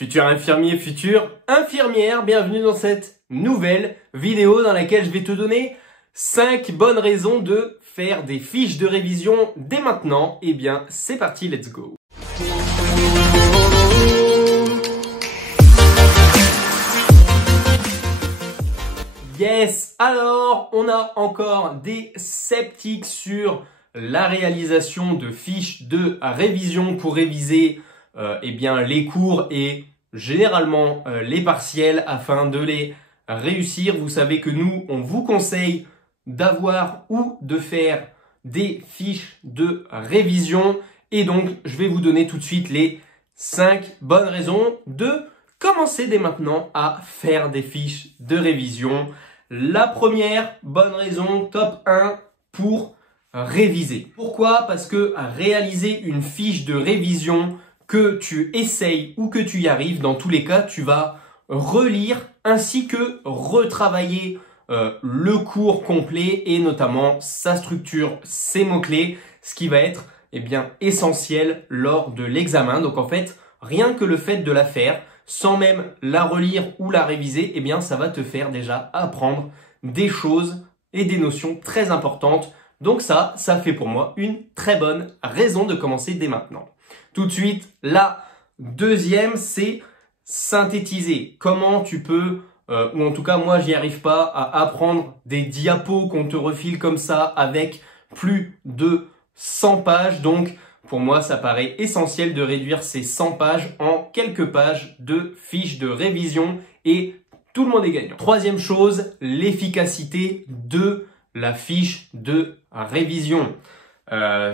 Futur infirmier, future infirmière, bienvenue dans cette nouvelle vidéo dans laquelle je vais te donner 5 bonnes raisons de faire des fiches de révision dès maintenant. Eh bien, c'est parti, let's go! Yes! Alors, on a encore des sceptiques sur la réalisation de fiches de révision pour réviser eh bien, les cours et généralement les partiels afin de les réussir. Vous savez que nous, on vous conseille d'avoir ou de faire des fiches de révision. Et donc, je vais vous donner tout de suite les 5 bonnes raisons de commencer dès maintenant à faire des fiches de révision. La première bonne raison, top 1, pour réviser. Pourquoi? Parce que réaliser une fiche de révision, que tu essayes ou que tu y arrives, dans tous les cas, tu vas relire ainsi que retravailler le cours complet et notamment sa structure, ses mots-clés, ce qui va être eh bien, essentiel lors de l'examen. Donc en fait, rien que le fait de la faire, sans même la relire ou la réviser, eh bien, ça va te faire déjà apprendre des choses et des notions très importantes. Donc ça fait pour moi une très bonne raison de commencer dès maintenant. Tout de suite, la deuxième, c'est synthétiser. Comment tu peux, ou en tout cas moi j'y arrive pas, à apprendre des diapos qu'on te refile comme ça avec plus de 100 pages. Donc pour moi ça paraît essentiel de réduire ces 100 pages en quelques pages de fiches de révision et tout le monde est gagnant. Troisième chose, l'efficacité de la fiche de révision.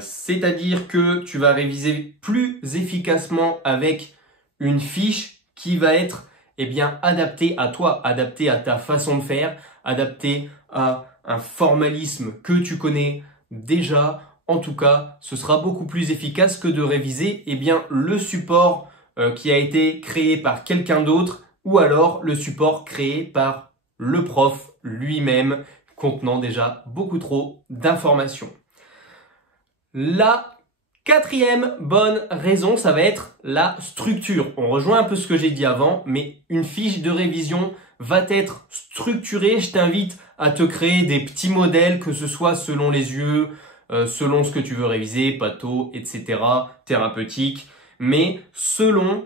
C'est-à-dire que tu vas réviser plus efficacement avec une fiche qui va être eh bien, adaptée à toi, adaptée à ta façon de faire, adaptée à un formalisme que tu connais déjà. En tout cas, ce sera beaucoup plus efficace que de réviser eh bien, le support qui a été créé par quelqu'un d'autre ou alors le support créé par le prof lui-même contenant déjà beaucoup trop d'informations. La quatrième bonne raison, ça va être la structure. On rejoint un peu ce que j'ai dit avant, mais une fiche de révision va être structurée. Je t'invite à te créer des petits modèles, que ce soit selon les yeux, selon ce que tu veux réviser, patho, etc., thérapeutique, mais selon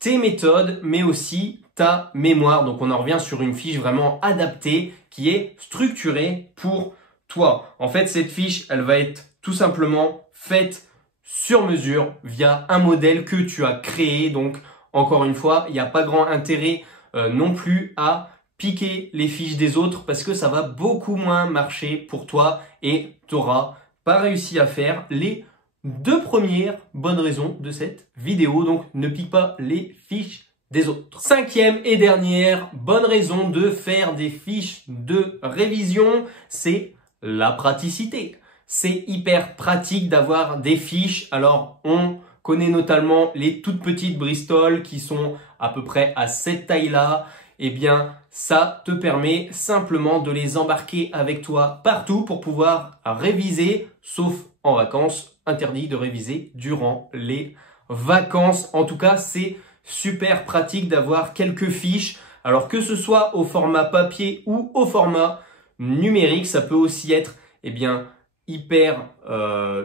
tes méthodes, mais aussi ta mémoire. Donc, on en revient sur une fiche vraiment adaptée qui est structurée pour toi. En fait, cette fiche, elle va être tout simplement faite sur mesure via un modèle que tu as créé. Donc, encore une fois, il n'y a pas grand intérêt non plus à piquer les fiches des autres parce que ça va beaucoup moins marcher pour toi et tu n'auras pas réussi à faire les 2 premières bonnes raisons de cette vidéo. Donc, ne pique pas les fiches des autres. 5e et dernière bonne raison de faire des fiches de révision, c'est la praticité. C'est hyper pratique d'avoir des fiches. Alors, on connaît notamment les toutes petites Bristol qui sont à peu près à cette taille-là. Eh bien, ça te permet simplement de les embarquer avec toi partout pour pouvoir réviser, sauf en vacances. Interdit de réviser durant les vacances. En tout cas, c'est super pratique d'avoir quelques fiches. Alors que ce soit au format papier ou au format numérique, ça peut aussi être eh bien, hyper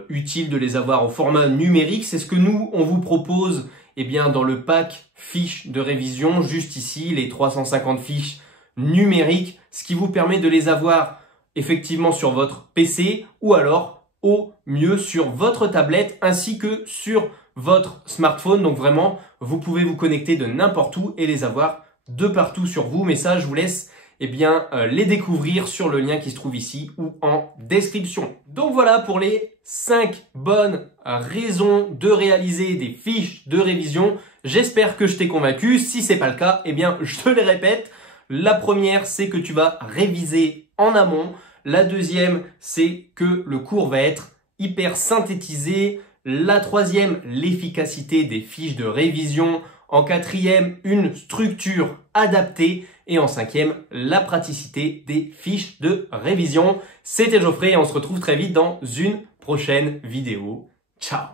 utile de les avoir au format numérique. C'est ce que nous, on vous propose eh bien, dans le pack fiches de révision. Juste ici, les 350 fiches numériques, ce qui vous permet de les avoir effectivement sur votre PC ou alors au mieux sur votre tablette ainsi que sur votre smartphone. Donc vraiment, vous pouvez vous connecter de n'importe où et les avoir de partout sur vous. Mais ça, je vous laisse eh bien, les découvrir sur le lien qui se trouve ici ou en description. Donc voilà pour les 5 bonnes raisons de réaliser des fiches de révision. J'espère que je t'ai convaincu. Si ce n'est pas le cas, eh bien, je te les répète. La première, c'est que tu vas réviser en amont. La deuxième, c'est que le cours va être hyper synthétisé. La troisième, l'efficacité des fiches de révision. En quatrième, une structure adaptée. Et en cinquième, la praticité des fiches de révision. C'était Geoffrey et on se retrouve très vite dans une prochaine vidéo. Ciao!